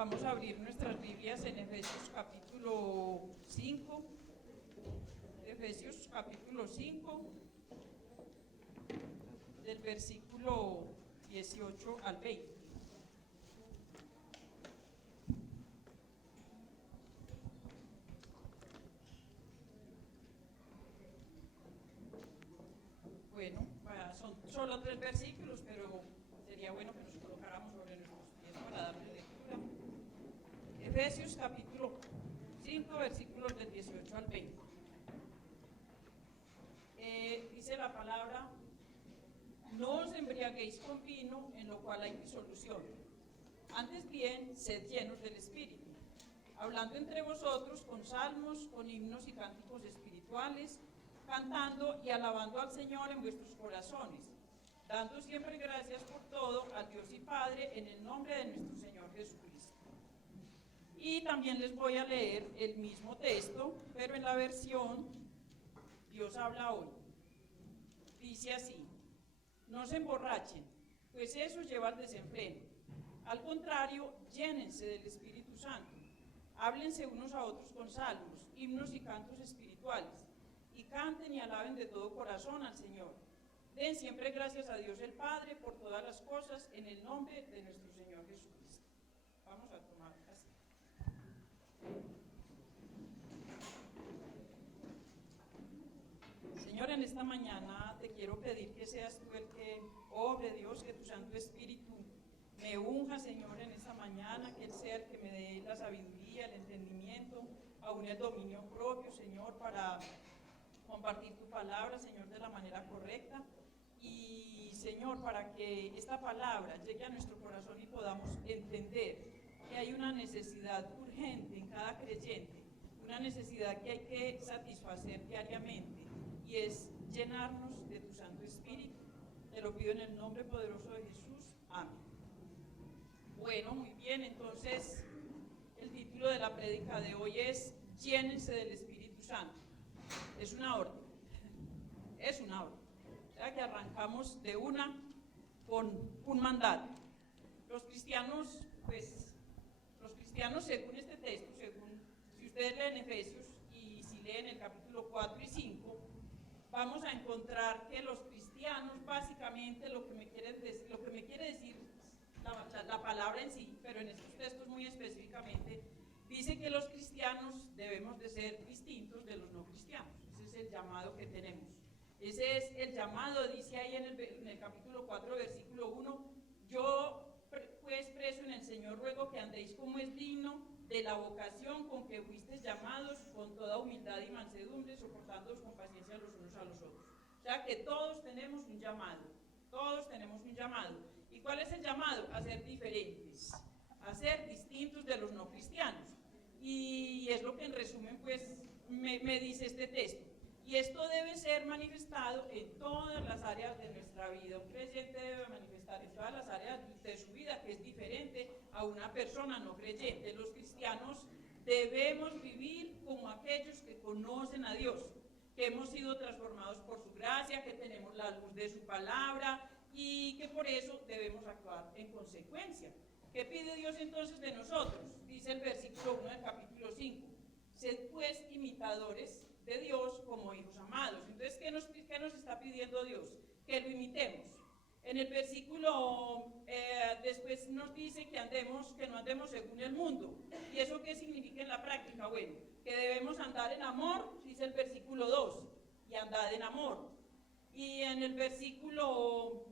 Vamos a abrir nuestras Biblias en Efesios capítulo 5. Efesios capítulo 5, del versículo 18 al 20. Bueno, son solo 3 versículos, pero sería bueno que nos colocáramos sobre nuestros pies para darle lectura. Efesios capítulo 5, versículos del 18 al 20. Dice la palabra: no os embriaguéis con vino, en lo cual hay disolución. Antes bien, sed llenos del Espíritu, hablando entre vosotros con salmos, con himnos y cánticos espirituales, cantando y alabando al Señor en vuestros corazones, dando siempre gracias por todo al Dios y Padre, en el nombre de nuestro Señor Jesucristo. Y también les voy a leer el mismo texto, pero en la versión Dios habla hoy. Dice así: no se emborrachen, pues eso lleva al desenfreno. Al contrario, llénense del Espíritu Santo. Háblense unos a otros con salmos, himnos y cantos espirituales, y canten y alaben de todo corazón al Señor. Den siempre gracias a Dios el Padre por todas las cosas, en el nombre de nuestro Señor Jesucristo. Vamos a tomar así. Señor, en esta mañana te quiero pedir que seas tú el que obre, Dios, que tu Santo Espíritu me unja, Señor, en esta mañana, que Él sea el que me dé la sabiduría, el entendimiento, aún el dominio propio, Señor, para compartir tu palabra, Señor, de la manera correcta. Y, Señor, para que esta palabra llegue a nuestro corazón y podamos entender que hay una necesidad urgente en cada creyente, una necesidad que hay que satisfacer diariamente, y es llenarnos de tu Santo Espíritu. Te lo pido en el nombre poderoso de Jesús. Amén. Bueno, muy bien, entonces el título de la prédica de hoy es: llénense del Espíritu Santo. Es una orden. Es una orden. O sea que arrancamos de una con un mandato. Los cristianos, según este texto, si ustedes leen Efesios y si leen el capítulo 4 y 5, vamos a encontrar que los cristianos, básicamente, lo que me quiere decir la palabra en sí, pero en estos textos muy específicamente, dice que los cristianos debemos de ser distintos de los no cristianos. Ese es el llamado que tenemos. Ese es el llamado, dice ahí en el capítulo 4, versículo 1: yo, pues, preso en el Señor, ruego que andéis como es digno de la vocación con que fuisteis llamados, con toda humildad y mansedumbre, soportándoos con paciencia los unos a los otros. O sea que todos tenemos un llamado, todos tenemos un llamado. ¿Y cuál es el llamado? A ser diferentes, a ser distintos de los no cristianos. Y es lo que en resumen pues me dice este texto. Y esto debe ser manifestado en todas las áreas de nuestra vida. Un creyente debe manifestar en todas las áreas de su vida, que es diferente a una persona no creyente. Los cristianos debemos vivir como aquellos que conocen a Dios, que hemos sido transformados por su gracia, que tenemos la luz de su palabra y que por eso debemos actuar en consecuencia. ¿Qué pide Dios entonces de nosotros? Dice el versículo 1 del capítulo 5: sed pues imitadores de Dios como hijos amados. Entonces, ¿qué nos está pidiendo Dios? Que lo imitemos. En el versículo después nos dice que no andemos según el mundo. ¿Y eso qué significa en la práctica? Bueno, que debemos andar en amor, dice el versículo 2, y andad en amor. Y en el versículo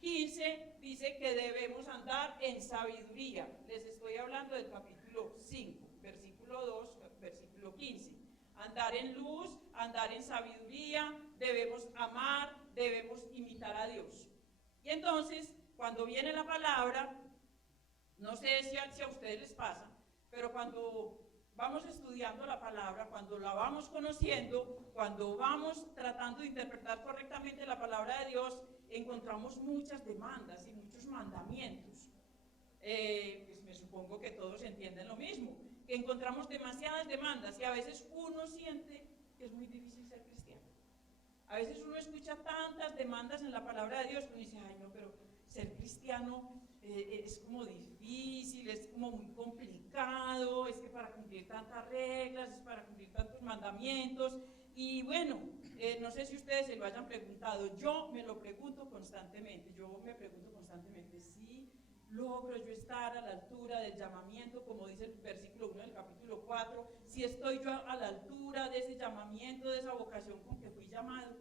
15 dice que debemos andar en sabiduría. Les estoy hablando del capítulo 5, versículo 2, versículo 15. Andar en luz, andar en sabiduría, debemos amar, debemos imitar a Dios. Y entonces, cuando viene la palabra, no sé si a ustedes les pasa, pero cuando vamos estudiando la palabra, cuando la vamos conociendo, cuando vamos tratando de interpretar correctamente la palabra de Dios, encontramos muchas demandas y muchos mandamientos. Pues me supongo que todos entienden lo mismo, que encontramos demasiadas demandas y a veces uno siente que es muy difícil ser cristiano. A veces uno escucha tantas demandas en la palabra de Dios que uno dice: ay no, pero ser cristiano es como difícil, es como muy complicado, es que para cumplir tantas reglas, es para cumplir tantos mandamientos, y bueno, no sé si ustedes se lo hayan preguntado, yo me lo pregunto constantemente, si logro yo estar a la altura del llamamiento, como dice el versículo 1 del capítulo 4, si estoy yo a la altura de ese llamamiento, de esa vocación con que fui llamado.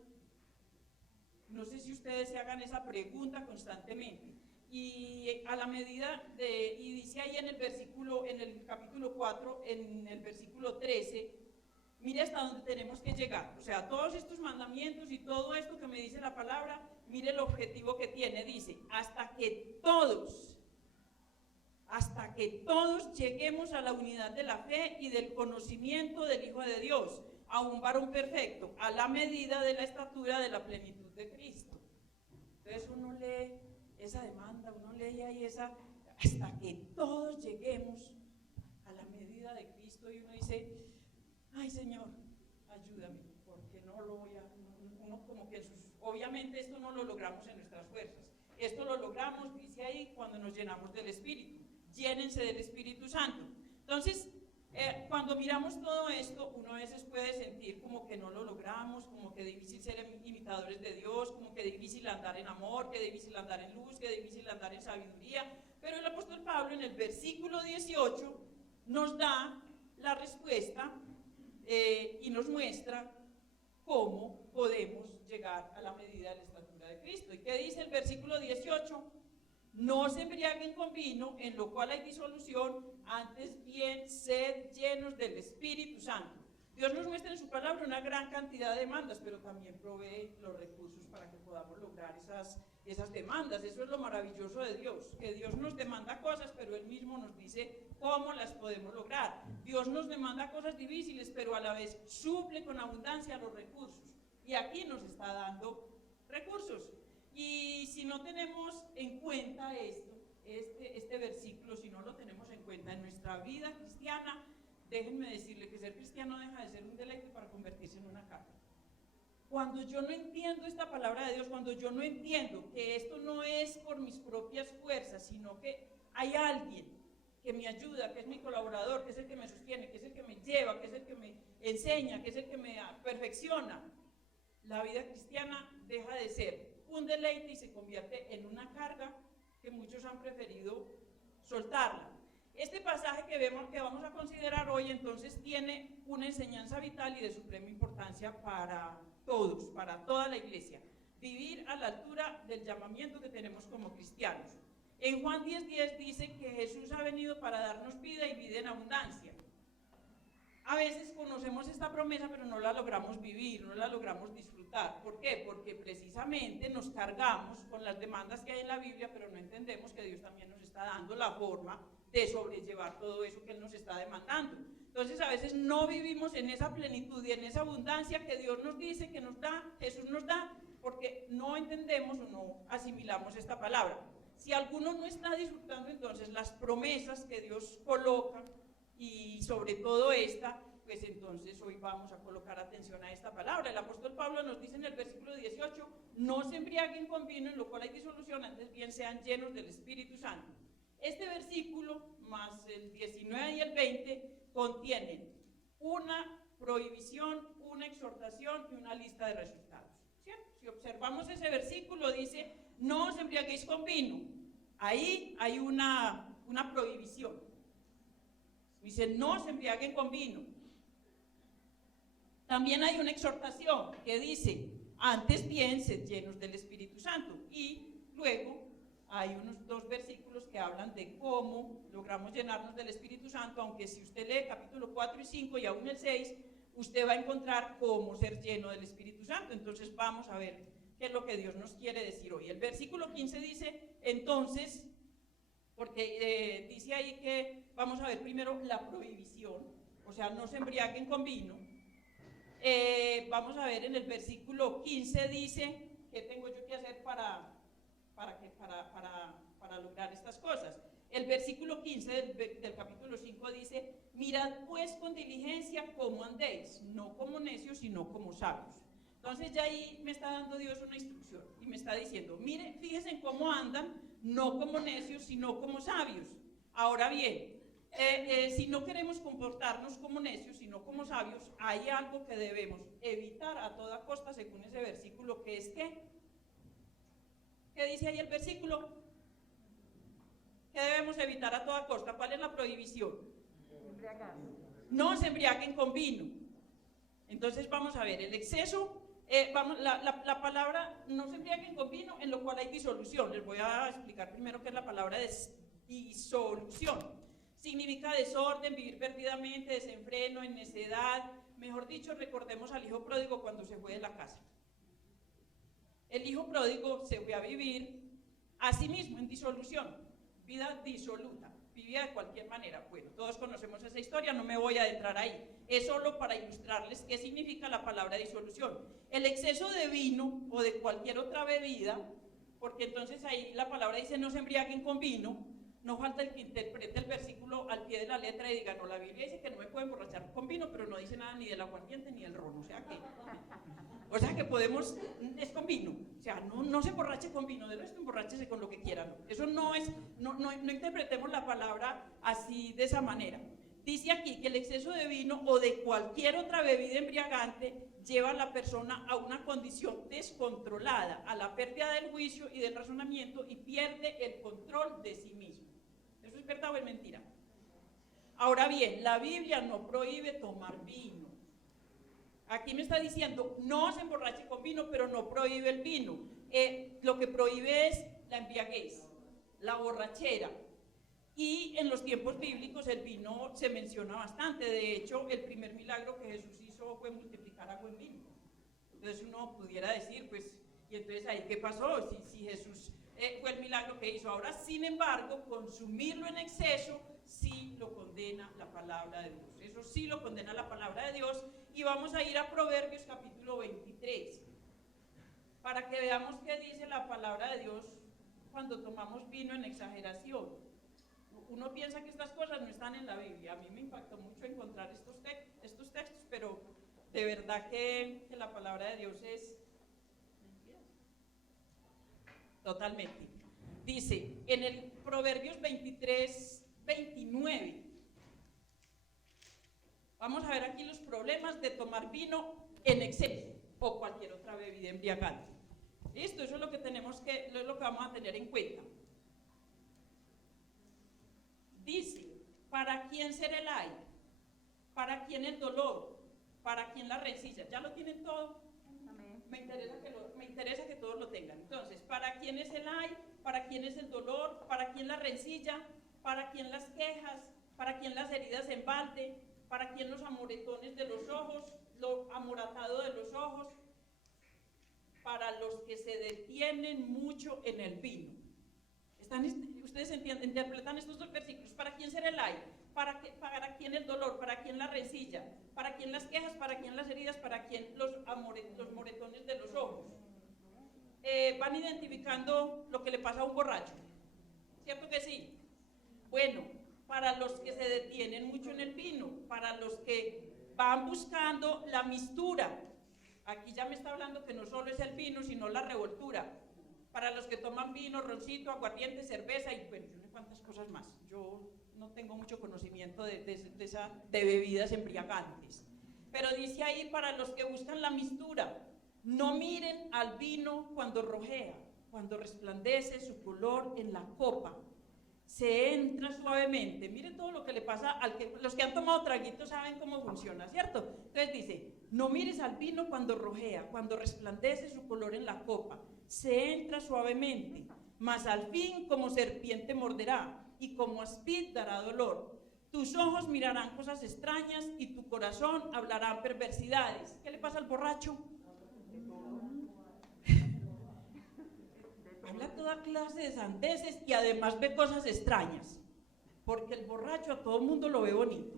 No sé si ustedes se hagan esa pregunta constantemente. Y a la medida de, y dice ahí en el versículo, en el capítulo 4, en el versículo 13, mire hasta dónde tenemos que llegar. O sea, todos estos mandamientos y todo esto que me dice la palabra, mire el objetivo que tiene. Dice, hasta que todos lleguemos a la unidad de la fe y del conocimiento del Hijo de Dios, a un varón perfecto, a la medida de la estatura de la plenitud de Cristo. Entonces uno lee esa demanda, uno lee ahí esa, hasta que todos lleguemos a la medida de Cristo, y uno dice, ay Señor, ayúdame, porque no lo voy a, uno como que obviamente esto no lo logramos en nuestras fuerzas, esto lo logramos, dice ahí, cuando nos llenamos del Espíritu. Llénense del Espíritu Santo. Entonces, cuando miramos todo esto, uno a veces puede sentir como que no lo logramos, como que difícil ser imitadores de Dios, como que difícil andar en amor, que difícil andar en luz, que difícil andar en sabiduría. Pero el apóstol Pablo en el versículo 18 nos da la respuesta y nos muestra cómo podemos llegar a la medida de la estatura de Cristo. ¿Y qué dice el versículo 18? No se embriaguen con vino, en lo cual hay disolución, antes bien sed llenos del Espíritu Santo. Dios nos muestra en su palabra una gran cantidad de demandas, pero también provee los recursos para que podamos lograr esas demandas. Eso es lo maravilloso de Dios, que Dios nos demanda cosas, pero Él mismo nos dice cómo las podemos lograr. Dios nos demanda cosas difíciles, pero a la vez suple con abundancia los recursos. Y aquí nos está dando recursos. Y si no tenemos en cuenta este versículo, si no lo tenemos en cuenta en nuestra vida cristiana, déjenme decirle que ser cristiano deja de ser un deleite para convertirse en una carga. Cuando yo no entiendo esta palabra de Dios, cuando yo no entiendo que esto no es por mis propias fuerzas, sino que hay alguien que me ayuda, que es mi colaborador, que es el que me sostiene, que es el que me lleva, que es el que me enseña, que es el que me perfecciona, la vida cristiana deja de ser un deleite y se convierte en una carga que muchos han preferido soltarla. Este pasaje que vamos a considerar hoy entonces tiene una enseñanza vital y de suprema importancia para todos, para toda la iglesia. Vivir a la altura del llamamiento que tenemos como cristianos. En Juan 10:10 dice que Jesús ha venido para darnos vida y vida en abundancia. A veces conocemos esta promesa, pero no la logramos vivir, no la logramos disfrutar. ¿Por qué? Porque precisamente nos cargamos con las demandas que hay en la Biblia, pero no entendemos que Dios también nos está dando la forma de sobrellevar todo eso que Él nos está demandando. Entonces a veces no vivimos en esa plenitud y en esa abundancia que Dios nos dice, que nos da, Jesús nos da, porque no entendemos o no asimilamos esta palabra. Si alguno no está disfrutando entonces las promesas que Dios coloca, y sobre todo esta, pues entonces hoy vamos a colocar atención a esta palabra. El apóstol Pablo nos dice en el versículo 18, no se embriaguen con vino, en lo cual hay disolución, antes bien sean llenos del Espíritu Santo. Este versículo, más el 19 y el 20, contienen una prohibición, una exhortación y una lista de resultados. ¿Cierto? Si observamos ese versículo, dice, no os embriaguéis con vino. Ahí hay una prohibición. Dice, no se embriaguen con vino. También hay una exhortación que dice, antes bien, sed llenos del Espíritu Santo. Y luego hay unos 2 versículos que hablan de cómo logramos llenarnos del Espíritu Santo, aunque si usted lee capítulo 4 y 5 y aún el 6, usted va a encontrar cómo ser lleno del Espíritu Santo. Entonces vamos a ver qué es lo que Dios nos quiere decir hoy. El versículo 15 dice, entonces, porque dice ahí que vamos a ver primero la prohibición, o sea, no se embriaguen con vino. Vamos a ver en el versículo 15 dice, ¿qué tengo yo que hacer para lograr estas cosas? El versículo 15 del capítulo 5 dice, mirad pues con diligencia cómo andéis, no como necios, sino como sabios. Entonces ya ahí me está dando Dios una instrucción y me está diciendo, mire, fíjense en cómo andan, no como necios, sino como sabios. Ahora bien, si no queremos comportarnos como necios, sino como sabios, hay algo que debemos evitar a toda costa según ese versículo, que es ¿qué? ¿Qué dice ahí el versículo? ¿Qué debemos evitar a toda costa? ¿Cuál es la prohibición? No se embriaguen con vino. Entonces vamos a ver, el exceso, la palabra no se embriaguen con vino, en lo cual hay disolución. Les voy a explicar primero qué es la palabra disolución. Significa desorden, vivir perdidamente, desenfreno, en necedad. Mejor dicho, recordemos al hijo pródigo cuando se fue de la casa. El hijo pródigo se fue a vivir a sí mismo en disolución, vida disoluta, vivía de cualquier manera. Bueno, todos conocemos esa historia, no me voy a adentrar ahí. Es solo para ilustrarles qué significa la palabra disolución. El exceso de vino o de cualquier otra bebida, porque entonces ahí la palabra dice no se embriaguen con vino. No falta el que interprete el versículo al pie de la letra y diga, no, la Biblia dice que no me pueden emborrachar con vino, pero no dice nada ni del aguardiente ni del ron, o sea que podemos, es con vino, o sea, no se emborrache con vino, de resto emborráchese con lo que quiera, ¿no? Eso no es, no interpretemos la palabra así, de esa manera. Dice aquí que el exceso de vino o de cualquier otra bebida embriagante lleva a la persona a una condición descontrolada, a la pérdida del juicio y del razonamiento, y pierde el control de sí mismo. ¿Eso es verdad o es mentira? Ahora bien, la Biblia no prohíbe tomar vino. Aquí me está diciendo, no se emborrache con vino, pero no prohíbe el vino. Lo que prohíbe es la embriaguez, la borrachera. Y en los tiempos bíblicos el vino se menciona bastante. De hecho, el primer milagro que Jesús hizo fue multiplicar agua en vino. Entonces uno pudiera decir, pues, y entonces ahí, ¿qué pasó? Si Jesús fue el milagro que hizo. Ahora, sin embargo, consumirlo en exceso sí lo condena la palabra de Dios. Eso sí lo condena la palabra de Dios. Y vamos a ir a Proverbios capítulo 23, para que veamos qué dice la palabra de Dios cuando tomamos vino en exageración. Uno piensa que estas cosas no están en la Biblia. A mí me impactó mucho encontrar estos textos, pero de verdad que la palabra de Dios es totalmente. Dice en el Proverbios 23, 29. Vamos a ver aquí los problemas de tomar vino en exceso o cualquier otra bebida embriagante. Listo, eso es lo que es lo que vamos a tener en cuenta. Dice, ¿para quién será el ay? ¿Para quién el dolor? ¿Para quién la rencilla? ¿Ya lo tienen todo? Me interesa que todos lo tengan. Entonces, ¿para quién es el ay? ¿Para quién es el dolor? ¿Para quién la rencilla? ¿Para quién las quejas? ¿Para quién las heridas en balde? ¿Para quién los amoretones de los ojos? ¿Lo amoratado de los ojos? Para los que se detienen mucho en el vino. Ustedes interpretan estos dos versículos. ¿Para quién será el ay? ¿Para quién el dolor? ¿Para quién la rencilla? ¿Para quién las quejas? ¿Para quién las heridas? ¿Para quién los moretones de los ojos? Van identificando lo que le pasa a un borracho. ¿Cierto que sí? Bueno, para los que se detienen mucho en el vino, para los que van buscando la mistura. Aquí ya me está hablando que no solo es el vino, sino la revoltura. Para los que toman vino, roncito, aguardiente, cerveza y bueno, yo no sé cuántas cosas más. Yo no tengo mucho conocimiento de bebidas embriagantes. Pero dice ahí, para los que buscan la mistura, no miren al vino cuando rojea, cuando resplandece su color en la copa. Se entra suavemente. Mire todo lo que le pasa los que han tomado traguitos saben cómo funciona, ¿cierto? Entonces dice, no mires al vino cuando rojea, cuando resplandece su color en la copa. Se entra suavemente, mas al fin como serpiente morderá y como aspid dará dolor. Tus ojos mirarán cosas extrañas y tu corazón hablará perversidades. ¿Qué le pasa al borracho? Habla toda clase de sandeces y además ve cosas extrañas, porque el borracho a todo el mundo lo ve bonito,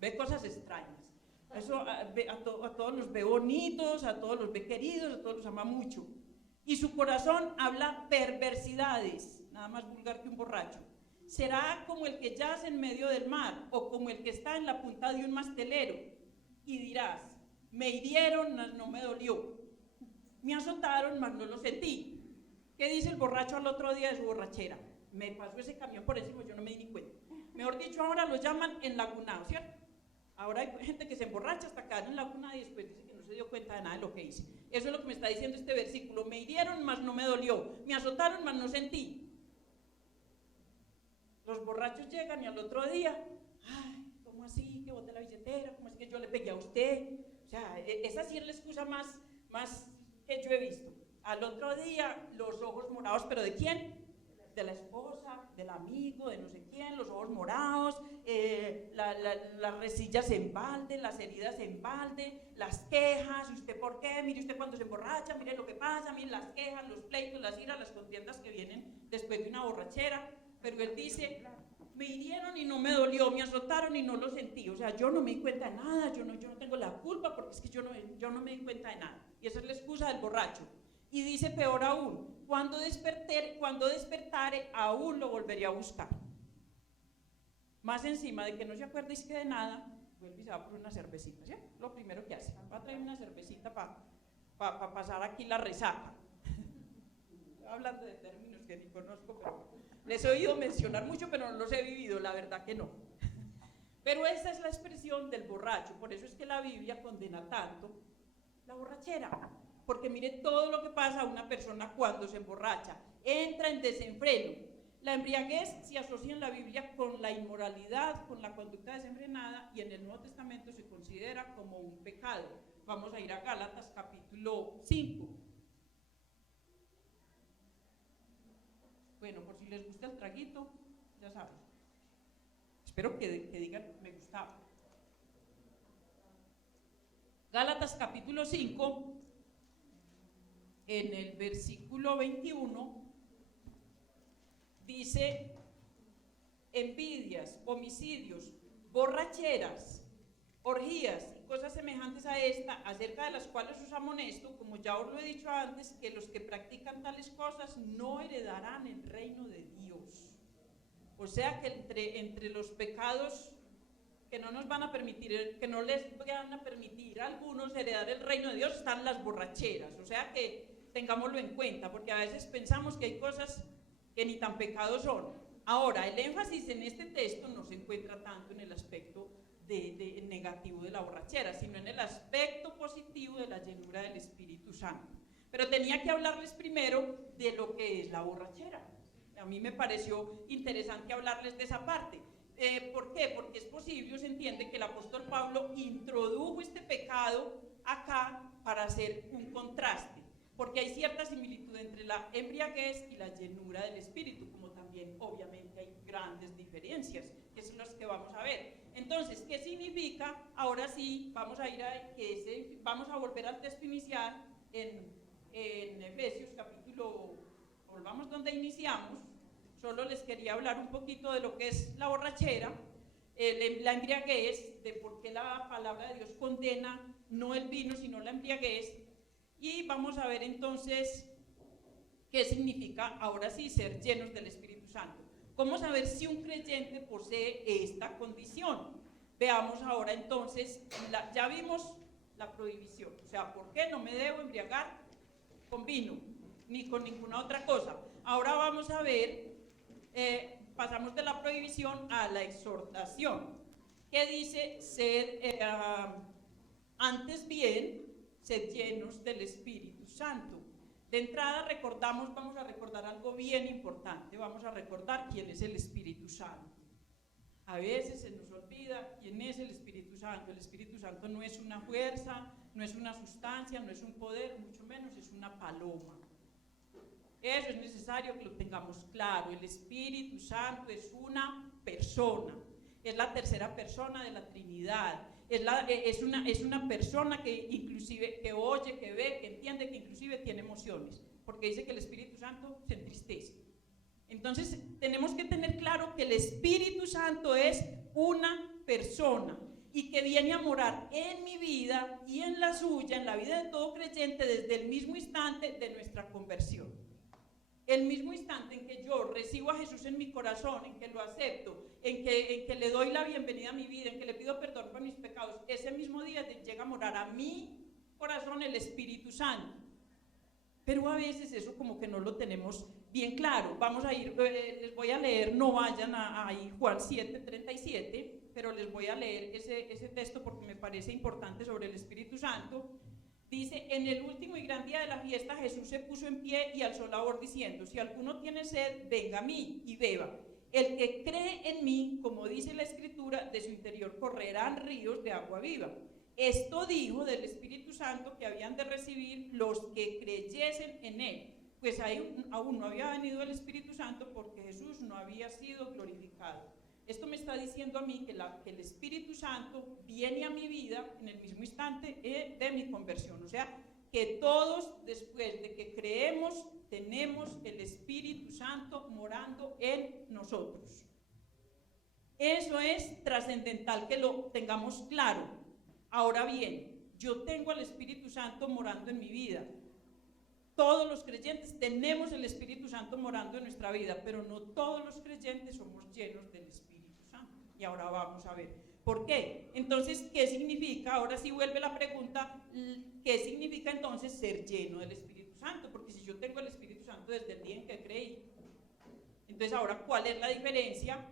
ve cosas extrañas. Eso a todos los ve bonitos, a todos los ve queridos, a todos los ama mucho. Y su corazón habla perversidades, nada más vulgar que un borracho. Será como el que yace en medio del mar o como el que está en la punta de un mastelero. Y dirás, me hirieron, mas no me dolió. Me azotaron, mas no lo sentí. ¿Qué dice el borracho al otro día de su borrachera? me pasó ese camión por encima, yo no me di ni cuenta. Mejor dicho, ahora lo llaman enlagunado, ¿cierto? Ahora hay gente que se emborracha hasta caer enlagunada y después dice que no se dio cuenta de nada de lo que hice. Eso es lo que me está diciendo este versículo. Me hirieron, mas no me dolió. Me azotaron, mas no sentí. Los borrachos llegan y al otro día, ay, ¿cómo así que boté la billetera? ¿Cómo así que yo le pegué a usted? O sea, esa sí es la excusa más que yo he visto. Al otro día, los ojos morados, ¿pero de quién? De la esposa, del amigo, de no sé quién, los ojos morados, las resillas en balde, las heridas en balde, las quejas, ¿y usted por qué? Mire usted cuando se emborracha, mire lo que pasa, mire las quejas, los pleitos, las iras, las contiendas que vienen después de una borrachera. Pero él dice, me hirieron y no me dolió, me azotaron y no lo sentí. O sea, yo no me di cuenta de nada, yo no tengo la culpa porque es que yo no me di cuenta de nada. Y esa es la excusa del borracho. Y dice, peor aún, cuando despertare, aún lo volvería a buscar. Más encima de que no se acuerda y que de nada, vuelve y se va por una cervecita, ¿sí? Lo primero que hace, va a traer una cervecita para pasar aquí la resaca. Hablando de términos que ni conozco, pero les he oído mencionar mucho, pero no los he vivido, la verdad que no. Pero esa es la expresión del borracho, por eso es que la Biblia condena tanto la borrachera. Porque mire todo lo que pasa a una persona cuando se emborracha, entra en desenfreno. La embriaguez se asocia en la Biblia con la inmoralidad, con la conducta desenfrenada, y en el Nuevo Testamento se considera como un pecado. Vamos a ir a Gálatas capítulo 5. Bueno, por si les gusta el traguito, ya saben. Espero que digan, me gustaba. Gálatas capítulo 5. En el versículo 21 dice, envidias, homicidios, borracheras, orgías y cosas semejantes a esta, acerca de las cuales os amonesto, como ya os lo he dicho antes, que los que practican tales cosas no heredarán el reino de Dios. O sea que entre los pecados que no nos van a permitir, que no les van a permitir a algunos heredar el reino de Dios, están las borracheras. O sea que tengámoslo en cuenta, porque a veces pensamos que hay cosas que ni tan pecados son. Ahora, el énfasis en este texto no se encuentra tanto en el aspecto negativo de la borrachera, sino en el aspecto positivo de la llenura del Espíritu Santo. Pero tenía que hablarles primero de lo que es la borrachera. A mí me pareció interesante hablarles de esa parte. ¿Por qué? Porque es posible, se entiende que el apóstol Pablo introdujo este pecado acá para hacer un contraste, porque hay cierta similitud entre la embriaguez y la llenura del Espíritu, como también obviamente hay grandes diferencias, que son las que vamos a ver. Entonces, ¿qué significa? Ahora sí, vamos a volver al texto inicial en Efesios capítulo, volvamos donde iniciamos. Solo les quería hablar un poquito de lo que es la borrachera, la embriaguez, de por qué la palabra de Dios condena no el vino, sino la embriaguez. Y vamos a ver entonces qué significa, ahora sí, ser llenos del Espíritu Santo. ¿Cómo saber si un creyente posee esta condición? Veamos ahora entonces, ya vimos la prohibición, o sea, ¿por qué no me debo embriagar con vino, ni con ninguna otra cosa? Ahora vamos a ver, pasamos de la prohibición a la exhortación, que dice, antes bien, sed llenos del Espíritu Santo. De entrada vamos a recordar algo bien importante, vamos a recordar quién es el Espíritu Santo. A veces se nos olvida quién es el Espíritu Santo. El Espíritu Santo no es una fuerza, no es una sustancia, no es un poder, mucho menos es una paloma. Eso es necesario que lo tengamos claro. El Espíritu Santo es una persona, es la tercera persona de la Trinidad. Es una persona que inclusive que oye, que ve, que entiende, que inclusive tiene emociones, porque dice que el Espíritu Santo se entristece. Entonces tenemos que tener claro que el Espíritu Santo es una persona y que viene a morar en mi vida y en la suya, en la vida de todo creyente, desde el mismo instante de nuestra conversión. El mismo instante en que yo recibo a Jesús en mi corazón, en que lo acepto, en que le doy la bienvenida a mi vida, en que le pido perdón por mis pecados, ese mismo día llega a morar a mi corazón el Espíritu Santo. Pero a veces eso como que no lo tenemos bien claro. Vamos a ir, les voy a leer, no vayan ahí, Juan 7:37, pero les voy a leer ese texto porque me parece importante sobre el Espíritu Santo. Dice: en el último y gran día de la fiesta, Jesús se puso en pie y alzó la voz diciendo: si alguno tiene sed, venga a mí y beba. El que cree en mí, como dice la Escritura, de su interior correrán ríos de agua viva. Esto dijo del Espíritu Santo que habían de recibir los que creyesen en él, pues aún no había venido el Espíritu Santo porque Jesús no había sido glorificado. Esto me está diciendo a mí que el Espíritu Santo viene a mi vida en el mismo instante de mi conversión. O sea, que todos, después de que creemos, tenemos el Espíritu Santo morando en nosotros. Eso es trascendental que lo tengamos claro. Ahora bien, yo tengo al Espíritu Santo morando en mi vida. Todos los creyentes tenemos el Espíritu Santo morando en nuestra vida, pero no todos los creyentes somos llenos del Espíritu Santo. Y ahora vamos a ver por qué. Entonces, ¿qué significa? Ahora sí vuelve la pregunta, ¿qué significa entonces ser lleno del Espíritu Santo? Porque si yo tengo el Espíritu Santo desde el día en que creí, entonces ahora, ¿cuál es la diferencia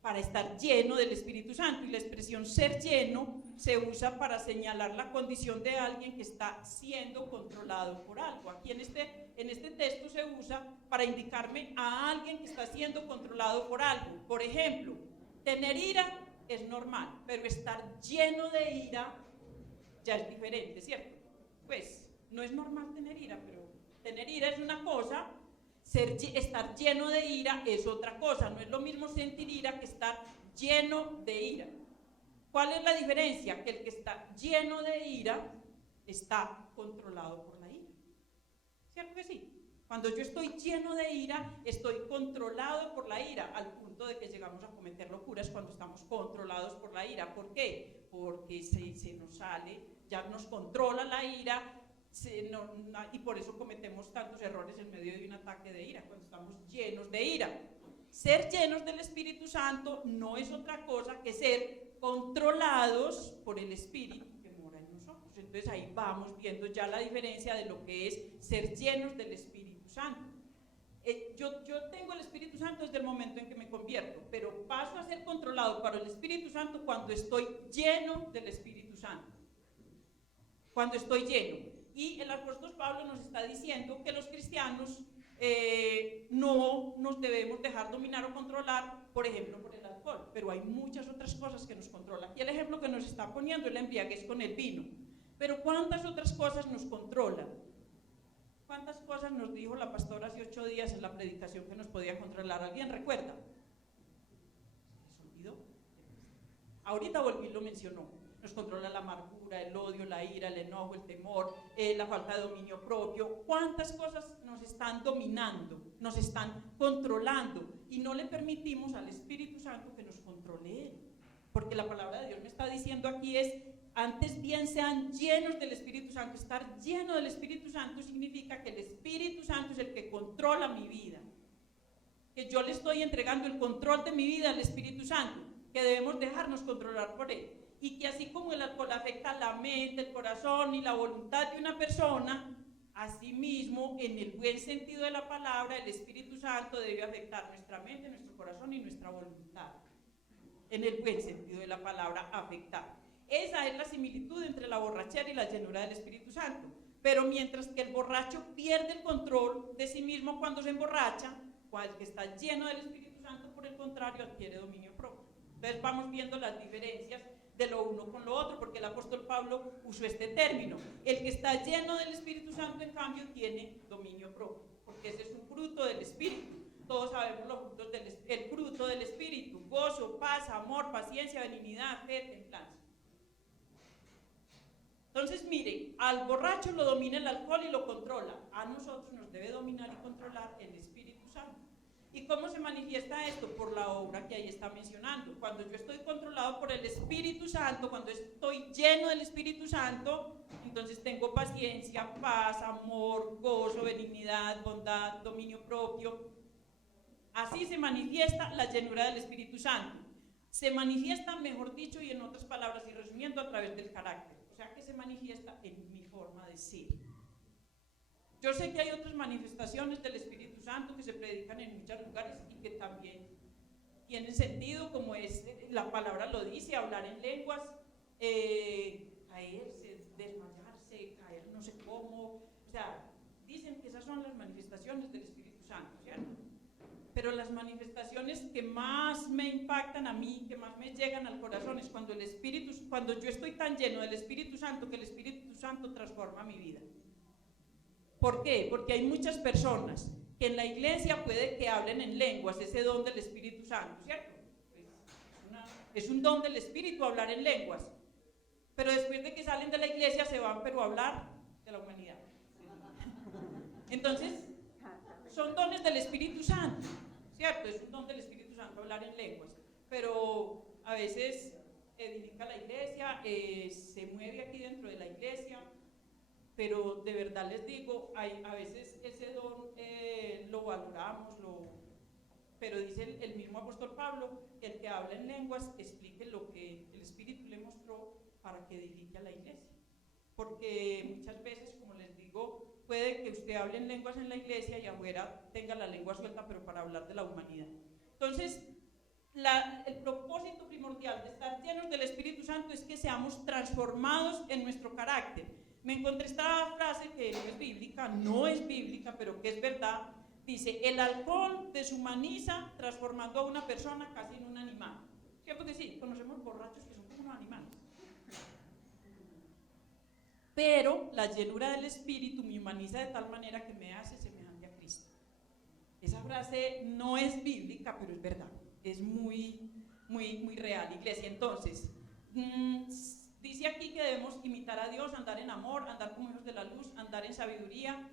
para estar lleno del Espíritu Santo? Y la expresión ser lleno se usa para señalar la condición de alguien que está siendo controlado por algo. Aquí en este texto se usa para indicarme a alguien que está siendo controlado por algo. Por ejemplo, tener ira es normal, pero estar lleno de ira ya es diferente, ¿cierto? Pues no es normal tener ira, pero tener ira es una cosa, estar lleno de ira es otra cosa. No es lo mismo sentir ira que estar lleno de ira. ¿Cuál es la diferencia? Que el que está lleno de ira está controlado por la ira. ¿Cierto que sí? Cuando yo estoy lleno de ira, estoy controlado por la ira, al punto de que llegamos a cometer locuras cuando estamos controlados por la ira. ¿Por qué? Porque se nos sale, ya nos controla la ira, y por eso cometemos tantos errores en medio de un ataque de ira, cuando estamos llenos de ira. Ser llenos del Espíritu Santo no es otra cosa que ser controlados por el Espíritu que mora en nosotros. Entonces ahí vamos viendo ya la diferencia de lo que es ser llenos del Espíritu Santo. Yo tengo el Espíritu Santo desde el momento en que me convierto, pero paso a ser controlado por el Espíritu Santo cuando estoy lleno del Espíritu Santo. Cuando estoy lleno. Y el apóstol Pablo nos está diciendo que los cristianos no nos debemos dejar dominar o controlar, por ejemplo, por el alcohol, pero hay muchas otras cosas que nos controlan. Y el ejemplo que nos está poniendo es la embriaguez con el vino. Pero ¿cuántas otras cosas nos controlan? ¿Cuántas cosas nos dijo la pastora hace 8 días en la predicación que nos podía controlar? ¿Alguien recuerda? ¿Se les olvidó? Ahorita volví y lo mencionó. Nos controla la amargura, el odio, la ira, el enojo, el temor, la falta de dominio propio. ¿Cuántas cosas nos están dominando, nos están controlando? Y no le permitimos al Espíritu Santo que nos controle Él. Porque la palabra de Dios me está diciendo aquí es: antes bien sean llenos del Espíritu Santo. Estar lleno del Espíritu Santo significa que el Espíritu Santo es el que controla mi vida. Que yo le estoy entregando el control de mi vida al Espíritu Santo. Que debemos dejarnos controlar por Él. Y que así como el alcohol afecta la mente, el corazón y la voluntad de una persona, asimismo, en el buen sentido de la palabra, el Espíritu Santo debe afectar nuestra mente, nuestro corazón y nuestra voluntad. En el buen sentido de la palabra, afectar. Esa es la similitud entre la borrachera y la llenura del Espíritu Santo. Pero mientras que el borracho pierde el control de sí mismo cuando se emborracha, el que está lleno del Espíritu Santo, por el contrario, adquiere dominio propio. Entonces vamos viendo las diferencias de lo uno con lo otro, porque el apóstol Pablo usó este término. El que está lleno del Espíritu Santo, en cambio, tiene dominio propio, porque ese es un fruto del Espíritu. Todos sabemos los frutos el fruto del Espíritu: gozo, paz, amor, paciencia, benignidad, fe, templanza. Entonces, miren, al borracho lo domina el alcohol y lo controla. A nosotros nos debe dominar y controlar el Espíritu Santo. ¿Y cómo se manifiesta esto? Por la obra que ahí está mencionando. Cuando yo estoy controlado por el Espíritu Santo, cuando estoy lleno del Espíritu Santo, entonces tengo paciencia, paz, amor, gozo, benignidad, bondad, dominio propio. Así se manifiesta la llenura del Espíritu Santo. Se manifiesta, mejor dicho, y en otras palabras, y resumiendo, a través del carácter. O sea, que se manifiesta en mi forma de ser. Yo sé que hay otras manifestaciones del Espíritu Santo que se predican en muchos lugares y que también tienen sentido, como es, la palabra lo dice, hablar en lenguas, caerse, desmayarse, caer no sé cómo, o sea, dicen que esas son las manifestaciones del Espíritu Santo, ¿cierto? Pero las manifestaciones que más me impactan a mí, que más me llegan al corazón, es cuando cuando yo estoy tan lleno del Espíritu Santo que el Espíritu Santo transforma mi vida. ¿Por qué? Porque hay muchas personas que en la iglesia puede que hablen en lenguas, ese don del Espíritu Santo, ¿cierto? Es un don del Espíritu hablar en lenguas, pero después de que salen de la iglesia se van pero a hablar de la humanidad. Entonces, son dones del Espíritu Santo, ¿cierto? Es un don del Espíritu Santo hablar en lenguas, pero a veces edifica la iglesia, se mueve aquí dentro de la iglesia, pero de verdad les digo, a veces ese don lo valoramos, pero dice el mismo apóstol Pablo, que el que habla en lenguas explique lo que el Espíritu le mostró para que edifique a la iglesia. Porque muchas veces, como les digo, puede que usted hable en lenguas en la iglesia y afuera tenga la lengua suelta, pero para hablar de la humanidad. Entonces, el propósito primordial de estar llenos del Espíritu Santo es que seamos transformados en nuestro carácter. Me encontré esta frase que no es bíblica, pero que es verdad. Dice, el alcohol deshumaniza transformando a una persona casi en un animal. ¿Cierto que sí? Conocemos borrachos que son como unos animales. Pero la llenura del Espíritu me humaniza de tal manera que me hace semejante a Cristo. Esa frase no es bíblica, pero es verdad. Es muy, muy, muy real, iglesia. Entonces, dice aquí que debemos imitar a Dios, andar en amor, andar como hijos de la luz, andar en sabiduría.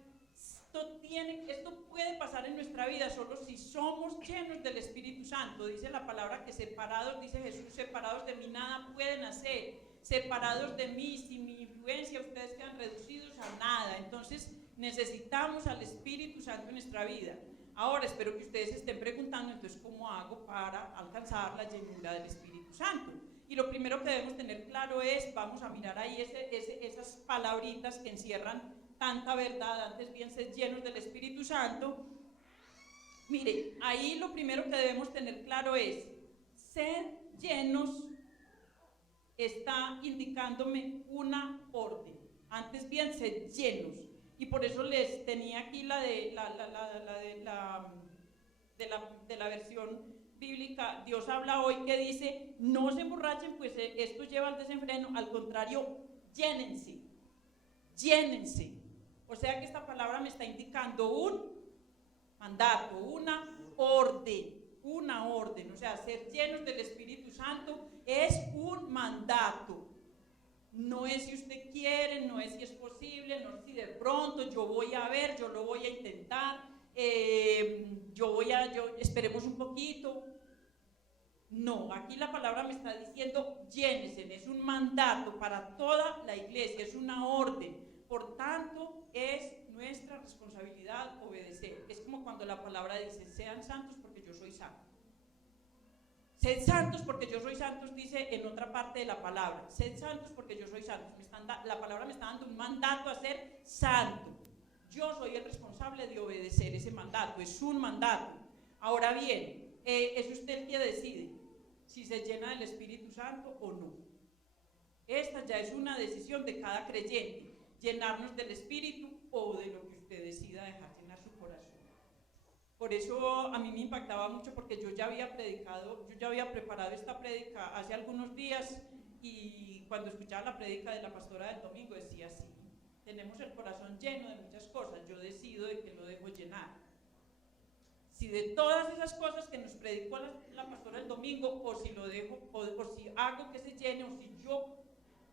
Esto puede pasar en nuestra vida solo si somos llenos del Espíritu Santo. Dice la palabra que separados, dice Jesús, separados de mí nada pueden hacer. Separados de mí, sin mi influencia, ustedes quedan reducidos a nada. Entonces necesitamos al Espíritu Santo en nuestra vida. Ahora espero que ustedes estén preguntando, entonces, ¿cómo hago para alcanzar la llenura del Espíritu Santo? Y lo primero que debemos tener claro es, vamos a mirar ahí esas palabritas que encierran tanta verdad, antes bien ser llenos del Espíritu Santo. Mire, ahí lo primero que debemos tener claro es, ser llenos está indicándome una orden, antes bien ser llenos. Y por eso les tenía aquí la de la versión bíblica. Dios habla hoy que dice, no se emborrachen, pues esto lleva al desenfreno. Al contrario, llénense, llénense. O sea que esta palabra me está indicando un mandato, una orden. O sea, ser llenos del Espíritu Santo es un mandato. No es si usted quiere, no es si es posible, no es si de pronto yo voy a ver, yo lo voy a intentar, esperemos un poquito. No, aquí la palabra me está diciendo llénense, es un mandato para toda la iglesia, es una orden. Por tanto, es nuestra responsabilidad obedecer. Es como cuando la palabra dice, sean santos porque yo soy santo. Sed santos porque yo soy santo, dice en otra parte de la palabra. Sed santos porque yo soy santo. La palabra me está dando un mandato a ser santo. Yo soy el responsable de obedecer ese mandato, es un mandato. Ahora bien, es usted el que decide si se llena del Espíritu Santo o no. Esta ya es una decisión de cada creyente, llenarnos del Espíritu o de lo que usted decida dejar llenar su corazón. Por eso a mí me impactaba mucho, porque yo ya había preparado esta prédica hace algunos días, y cuando escuchaba la prédica de la pastora del domingo decía así, tenemos el corazón lleno de muchas cosas, yo decido de que lo dejo llenar. Si de todas esas cosas que nos predicó la pastora el domingo, o si lo dejo, o si hago que se llene, o si yo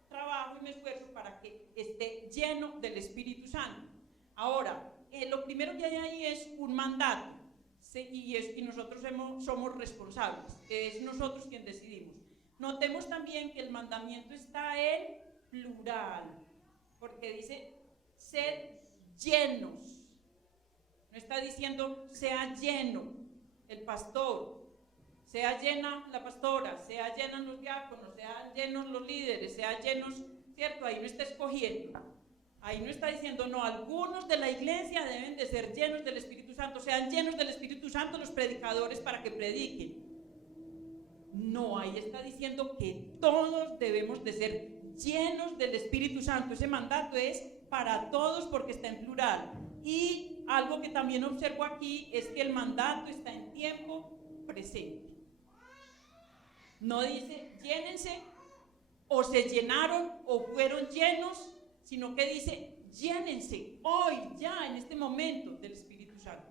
trabajo y me esfuerzo para que esté lleno del Espíritu Santo. Ahora, lo primero que hay ahí es un mandato, y nosotros somos responsables, es nosotros quien decidimos. Notemos también que el mandamiento está en plural, porque dice, sed llenos. No está diciendo sea lleno el pastor, sea llena la pastora, sea llenos los diáconos, sean llenos los líderes, sea llenos, ¿cierto? Ahí no está escogiendo. Ahí no está diciendo, no, algunos de la iglesia deben de ser llenos del Espíritu Santo, sean llenos del Espíritu Santo los predicadores para que prediquen. No, ahí está diciendo que todos debemos de ser llenos del Espíritu Santo. Ese mandato es para todos porque está en plural. Y algo que también observo aquí es que el mandato está en tiempo presente. No dice llénense o se llenaron o fueron llenos, sino que dice llénense hoy, ya, en este momento del Espíritu Santo.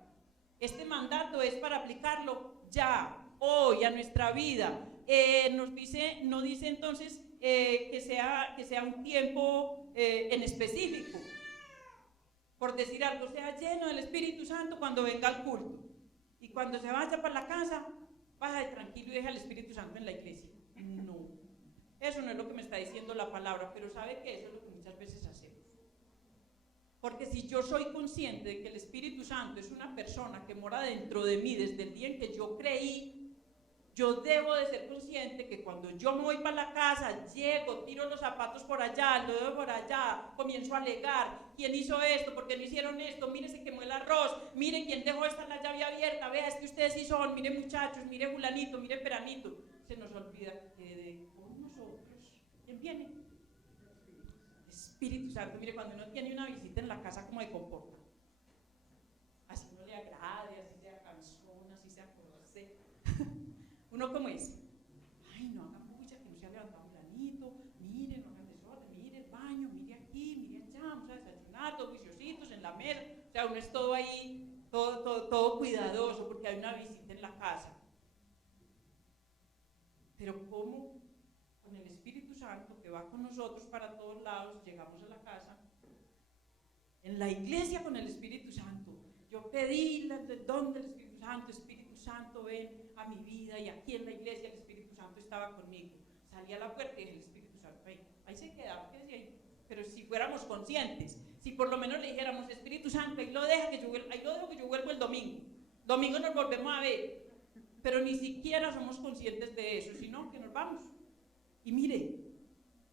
Este mandato es para aplicarlo ya, hoy, a nuestra vida. No dice entonces que sea un tiempo en específico. Por decir algo, sea lleno del Espíritu Santo cuando venga al culto. Y cuando se vaya para la casa, vaya tranquilo y deja al Espíritu Santo en la iglesia. No, eso no es lo que me está diciendo la palabra, pero ¿sabe qué? Eso es lo que muchas veces hacemos. Porque si yo soy consciente de que el Espíritu Santo es una persona que mora dentro de mí desde el día en que yo creí, yo debo de ser consciente que cuando yo me voy para la casa, llego, tiro los zapatos por allá, lo dejo por allá, comienzo a alegar, ¿quién hizo esto? ¿Por qué no hicieron esto? Mire, se quemó el arroz, mire, ¿quién dejó esta la llave abierta? Vea, es que ustedes sí son, mire muchachos, mire fulanito, mire peranito. Se nos olvida que con nosotros, ¿quién viene? Espíritu Santo. Mire, cuando uno tiene una visita en la casa, ¿cómo se comporta? Así no le agrade, así sea cansón, así sea corse. ¿Uno cómo es? Ay, no hagan bulla, que no se ha levantado fulanito, mire, no hagan desorden, mire el baño, mire aquí, mire allá, vamos a desayunar, todos juiciositos en la mesa. O sea, uno es todo ahí, todo cuidadoso, porque hay una visita en la casa. Pero ¿cómo con el Espíritu Santo que va con nosotros para todos lados, llegamos a la casa? En la iglesia con el Espíritu Santo. Yo pedí el don del Espíritu Santo, ven a mi vida, y aquí en la iglesia el Espíritu Santo estaba conmigo. Salí a la puerta y dije, el Espíritu Santo, ahí se quedaba, pero si fuéramos conscientes, si por lo menos le dijéramos, Espíritu Santo, ahí lo dejo que yo vuelvo el domingo nos volvemos a ver, pero ni siquiera somos conscientes de eso, sino que nos vamos. Y mire,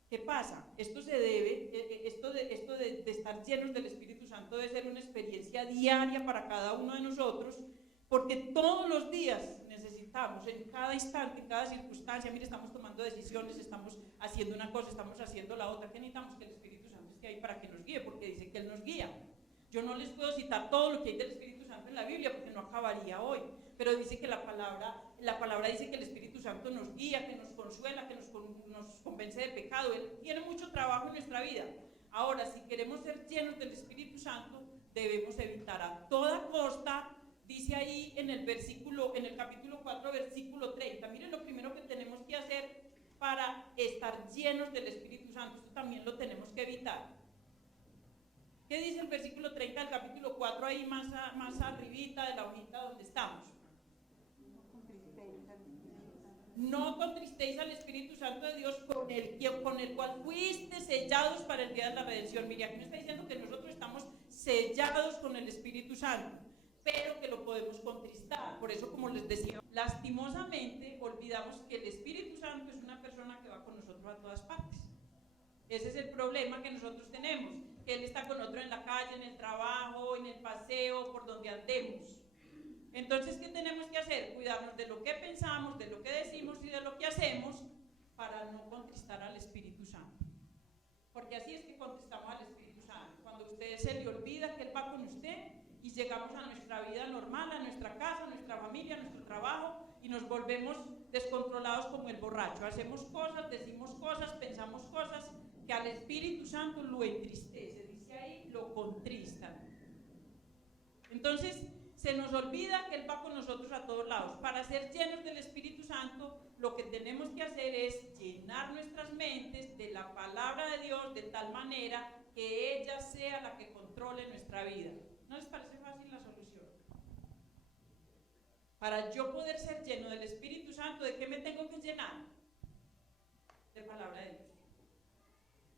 ¿qué pasa? Esto se debe, esto de estar llenos del Espíritu Santo debe ser una experiencia diaria para cada uno de nosotros, porque todos los días necesitamos, en cada instante, en cada circunstancia, mire, estamos tomando decisiones, estamos haciendo una cosa, estamos haciendo la otra, que necesitamos que el Espíritu Santo esté ahí para que nos guíe, porque dice que Él nos guía. Yo no les puedo citar todo lo que hay del Espíritu Santo en la Biblia, porque no acabaría hoy, pero dice que la palabra dice que el Espíritu Santo nos guía, que nos consuela, que nos convence de pecado. Él tiene mucho trabajo en nuestra vida. Ahora, si queremos ser llenos del Espíritu Santo, debemos evitar a toda costa. Dice ahí en el capítulo 4, versículo 30. Miren lo primero que tenemos que hacer para estar llenos del Espíritu Santo. Esto también lo tenemos que evitar. ¿Qué dice el versículo 30 del capítulo 4 ahí más arribita de la hojita donde estamos? No contristéis al Espíritu Santo de Dios con el cual fuiste sellados para el día de la redención. Mire, aquí me está diciendo que nosotros estamos sellados con el Espíritu Santo, pero que lo podemos contristar. Por eso, como les decía, lastimosamente olvidamos que el Espíritu Santo es una persona que va con nosotros a todas partes. Ese es el problema que nosotros tenemos, que Él está con nosotros en la calle, en el trabajo, en el paseo, por donde andemos. Entonces, ¿qué tenemos que hacer? Cuidarnos de lo que pensamos, de lo que decimos y de lo que hacemos para no contristar al Espíritu Santo. Porque así es que contristamos al Espíritu Santo. Cuando a usted se le olvida que Él va con usted y llegamos a nuestra vida normal, a nuestra casa, a nuestra familia, a nuestro trabajo y nos volvemos descontrolados como el borracho. Hacemos cosas, decimos cosas, pensamos cosas que al Espíritu Santo lo entristece. Dice ahí, lo contristan. Entonces, se nos olvida que Él va con nosotros a todos lados. Para ser llenos del Espíritu Santo, lo que tenemos que hacer es llenar nuestras mentes de la palabra de Dios de tal manera que ella sea la que controle nuestra vida. ¿No les parece fácil la solución? Para yo poder ser lleno del Espíritu Santo, ¿de qué me tengo que llenar? De palabra de Dios.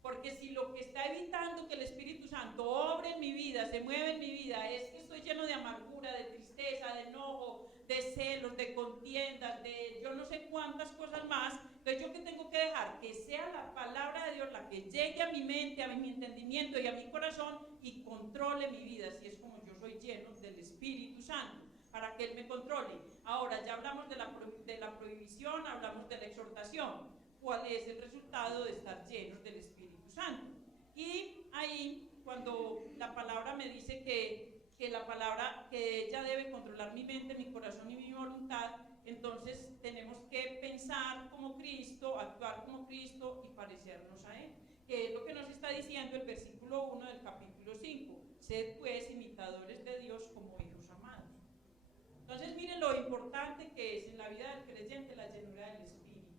Porque si lo que está evitando que el Espíritu Santo obre en mi vida, se mueve en mi vida, es que estoy lleno de amargura, de tristeza, de enojo, de celos, de contiendas, de yo no sé cuántas cosas más, entonces ¿yo qué tengo que dejar? dejar que sea la palabra de Dios la que llegue a mi mente, a mi entendimiento y a mi corazón y controle mi vida, si es como yo soy lleno del Espíritu Santo, para que Él me controle. Ahora, ya hablamos de la prohibición, hablamos de la exhortación. ¿Cuál es el resultado de estar llenos del Espíritu Santo? Y ahí, cuando la palabra me dice que la palabra, que ella debe controlar mi mente, mi corazón y mi voluntad, entonces tenemos que pensar como Cristo, actuar como Cristo y parecernos a Él, que es lo que nos está diciendo el versículo 1 del capítulo 5. Sed pues imitadores de Dios como hijos amados. Entonces miren lo importante que es en la vida del creyente la llenura del Espíritu.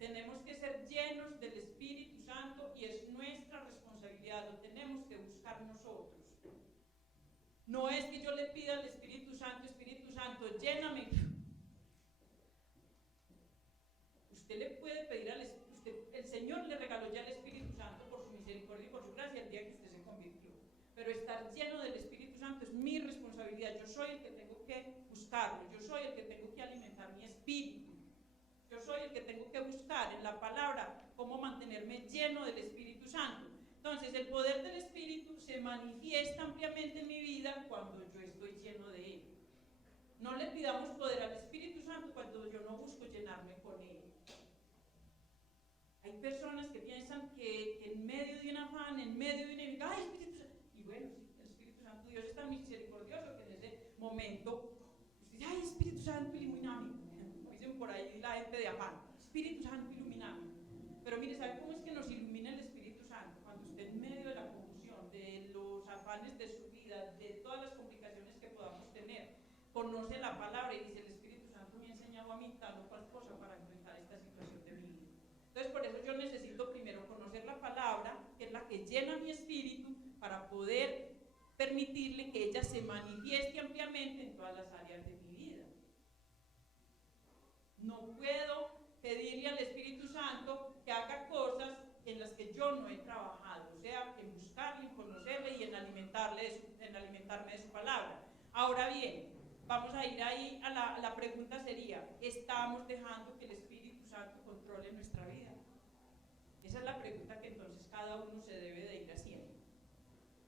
Tenemos que ser llenos del Espíritu Santo y es nuestra responsabilidad, lo tenemos que buscar nosotros. No es que yo le pida al Espíritu Santo, lléname. Usted le puede pedir el Señor le regaló ya el Espíritu Santo por su misericordia y por su gracia el día que usted se convirtió. Pero estar lleno del Espíritu Santo es mi responsabilidad. Yo soy el que tengo que buscarlo, yo soy el que tengo que alimentar mi espíritu. Yo soy el que tengo que buscar en la palabra cómo mantenerme lleno del Espíritu Santo. Entonces, el poder del Espíritu se manifiesta ampliamente en mi vida cuando yo estoy lleno de Él. No le pidamos poder al Espíritu Santo cuando yo no busco llenarme con Él. Hay personas que piensan que en medio de un afán, en medio de una... ¡Ay, Espíritu Santo! Y bueno, sí, el Espíritu Santo, Dios es tan misericordioso que en ese momento usted dice, ¡ay, Espíritu Santo, ilumíname! Como dicen por ahí la gente de afán, Espíritu Santo, ilumíname. Pero mire, ¿sabe cómo es que nos ilumina el Espíritu Santo? Cuando usted en medio de la confusión, de los afanes de su vida, de todas las complicaciones que podamos tener, conoce la palabra y dice, el Espíritu Santo me ha enseñado a mí tal o cual cosa para enfrentar esta situación de mi vida. Entonces, por eso yo necesito primero conocer la palabra, que es la que llena mi espíritu, para poder permitirle que ella se manifieste ampliamente en todas las áreas de mi vida. No puedo pedirle al Espíritu Santo que haga cosas en las que yo no he trabajado, o sea, en buscarle, en conocerle y en alimentarme de su palabra. Ahora bien, vamos a ir ahí a la pregunta sería, ¿estamos dejando que el Espíritu Santo controle nuestra vida? Esa es la pregunta que entonces cada uno se debe de ir haciendo.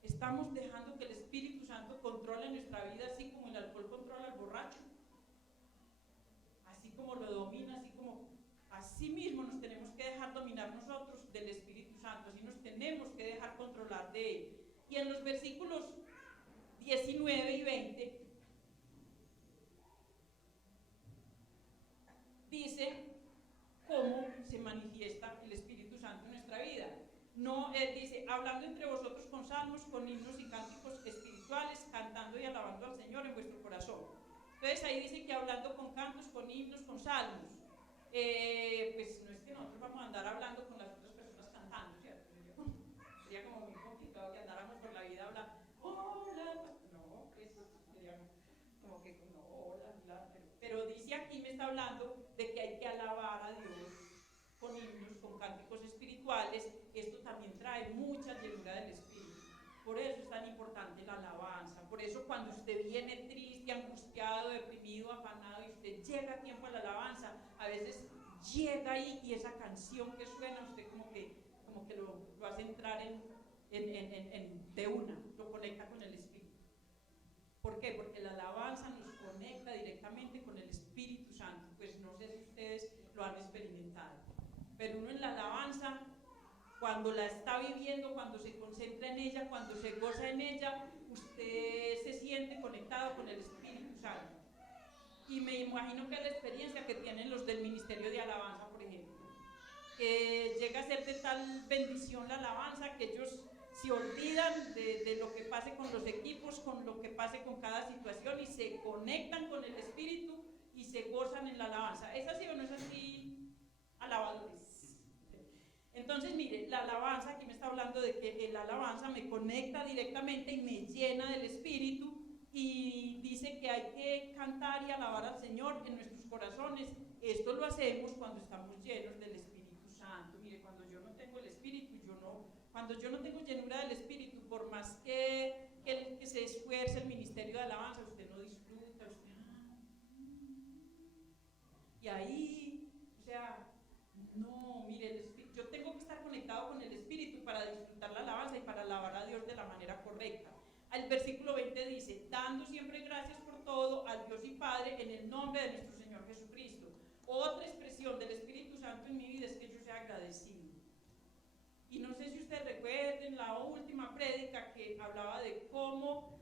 ¿Estamos dejando que el Espíritu Santo controle nuestra vida así como el alcohol controla al borracho? Así como lo domina, así mismo nos tenemos que dejar dominar nosotros del Espíritu Santo, así nos tenemos que dejar controlar de Él. Y en los versículos 19 y 20 dice cómo se manifiesta el Espíritu Santo en nuestra vida. No, él dice, hablando entre vosotros con salmos, con himnos y cánticos espirituales, cantando y alabando al Señor en vuestro corazón. Entonces ahí dice que hablando con cantos, con himnos, con salmos. Pues no es que nosotros vamos a andar hablando con las otras personas cantando, ¿cierto? Sería como muy complicado que andáramos por la vida hablando, hola, no, pues sería como que no, hola, pero dice aquí, me está hablando de que hay que alabar a Dios con himnos, con cánticos espirituales. Esto también trae mucha llenura del Espíritu. Por eso es tan importante la alabanza. Por eso cuando usted viene triste, angustiado, deprimido, afanado y usted llega a tiempo a la alabanza, a veces llega ahí y esa canción que suena, usted como que lo hace entrar de una, lo conecta con el Espíritu. ¿Por qué? Porque la alabanza nos conecta directamente con el Espíritu Santo. Pues no sé si ustedes lo han experimentado, pero uno en la alabanza, cuando la está viviendo, cuando se concentra en ella, cuando se goza en ella, usted se siente conectado con el Espíritu Santo. Y me imagino que es la experiencia que tienen los del Ministerio de Alabanza, por ejemplo, que llega a ser de tal bendición la alabanza que ellos se olvidan de lo que pase con los equipos, con lo que pase con cada situación y se conectan con el Espíritu y se gozan en la alabanza. ¿Es así o no es así, alabadores? Entonces, mire, la alabanza, aquí me está hablando de que la alabanza me conecta directamente y me llena del Espíritu y dice que hay que cantar y alabar al Señor en nuestros corazones. Esto lo hacemos cuando estamos llenos del Espíritu Santo. Mire, cuando yo no tengo el Espíritu, cuando yo no tengo llenura del Espíritu, por más que se esfuerce el ministerio de alabanza, usted no disfruta, y ahí, o sea, No, mire, yo tengo que estar conectado con el Espíritu para disfrutar la alabanza y para alabar a Dios de la manera correcta. El versículo 20 dice, dando siempre gracias por todo al Dios y Padre en el nombre de nuestro Señor Jesucristo. Otra expresión del Espíritu Santo en mi vida es que yo sea agradecido. Y no sé si ustedes recuerden la última prédica que hablaba de cómo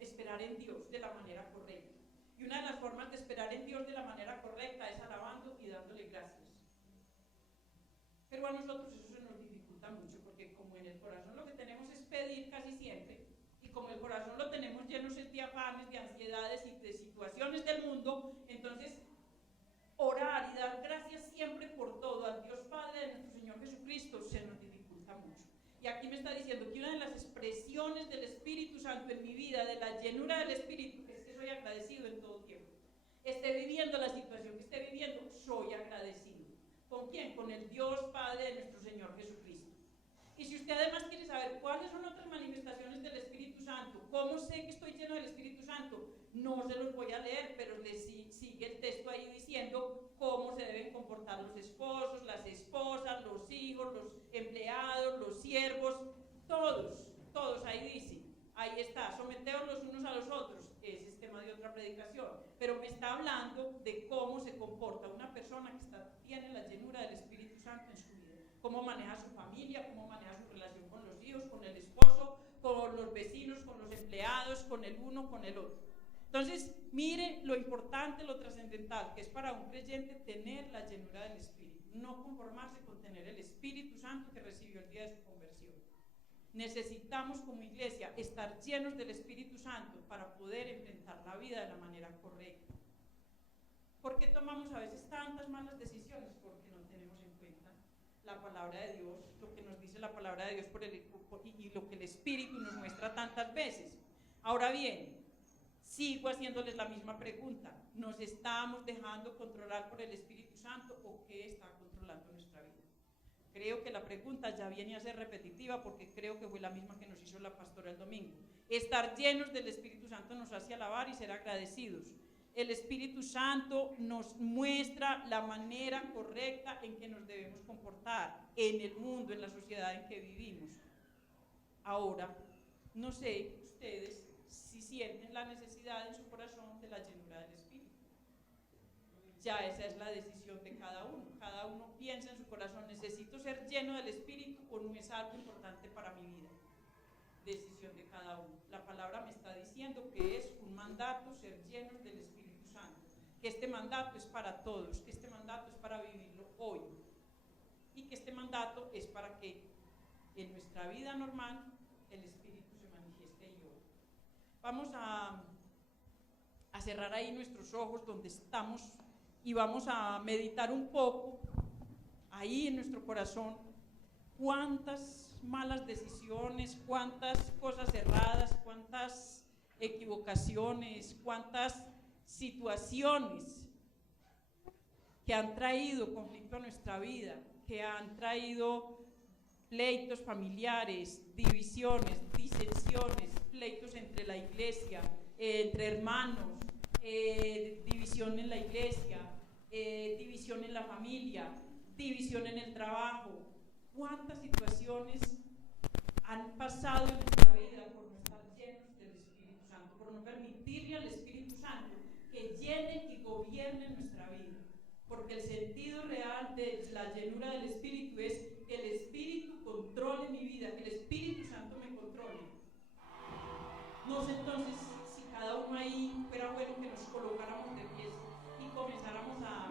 esperar en Dios de la manera correcta. Y una de las formas de esperar en Dios de la manera correcta es alabando y dándole gracias. Pero a nosotros eso se nos dificulta mucho, porque como en el corazón lo que tenemos es pedir casi siempre, y como el corazón lo tenemos lleno de afanes, de ansiedades y de situaciones del mundo, entonces orar y dar gracias siempre por todo al Dios Padre de nuestro Señor Jesucristo se nos dificulta mucho. Y aquí me está diciendo que una de las expresiones del Espíritu Santo en mi vida, de la llenura del Espíritu, es que soy agradecido en todo tiempo. Esté viviendo la situación que esté viviendo, soy agradecido. ¿Con quién? Con el Dios Padre de nuestro Señor Jesucristo. Y si usted además quiere saber cuáles son otras manifestaciones del Espíritu Santo, ¿cómo sé que estoy lleno del Espíritu Santo? No se los voy a leer, pero sigue el texto ahí diciendo cómo se deben comportar los esposos, las esposas, los hijos, los empleados, los siervos, todos ahí dice. Ahí está, someteos los unos a los otros. Ese es tema de otra predicación. Pero me está hablando de cómo se comporta una persona que tiene la llenura del Espíritu Santo en su vida. Cómo maneja su familia, cómo maneja su relación con los hijos, con el esposo, con los vecinos, con los empleados, con el uno, con el otro. Entonces, mire lo importante, lo trascendental, que es para un creyente tener la llenura del Espíritu. No conformarse con tener el Espíritu Santo que recibió el día de su conversión. Necesitamos como iglesia estar llenos del Espíritu Santo para poder enfrentar la vida de la manera correcta. ¿Por qué tomamos a veces tantas malas decisiones? Porque no tenemos en cuenta la palabra de Dios, lo que nos dice la palabra de Dios y lo que el Espíritu nos muestra tantas veces. Ahora bien, sigo haciéndoles la misma pregunta. ¿Nos estamos dejando controlar por el Espíritu Santo o qué está controlando nuestra vida? Creo que la pregunta ya viene a ser repetitiva porque creo que fue la misma que nos hizo la pastora el domingo. Estar llenos del Espíritu Santo nos hace alabar y ser agradecidos. El Espíritu Santo nos muestra la manera correcta en que nos debemos comportar en el mundo, en la sociedad en que vivimos. Ahora, no sé ustedes si sienten la necesidad en su corazón de la llenura del Espíritu. Ya esa es la decisión de cada uno. Cada uno piensa en su corazón, ¿necesito ser lleno del Espíritu o no es algo importante para mi vida? Decisión de cada uno. La palabra me está diciendo que es un mandato ser llenos del Espíritu Santo, que este mandato es para todos, que este mandato es para vivirlo hoy y que este mandato es para que en nuestra vida normal el Espíritu se manifieste y hoy. Vamos a cerrar ahí nuestros ojos donde estamos y vamos a meditar un poco ahí en nuestro corazón cuántas malas decisiones, cuántas cosas erradas, cuántas equivocaciones, cuántas situaciones que han traído conflicto a nuestra vida, que han traído pleitos familiares, divisiones, disensiones, pleitos entre la iglesia, entre hermanos, división en la iglesia, división en la familia, división en el trabajo. ¿Cuántas situaciones han pasado en nuestra vida por no estar llenos del Espíritu Santo, por no permitirle al Espíritu Santo que llene y gobierne nuestra vida? Porque el sentido real de la llenura del Espíritu es que el Espíritu controle mi vida, que el Espíritu Santo me controle. No sé entonces si cada uno ahí fuera bueno que nos colocáramos de pies y comenzáramos a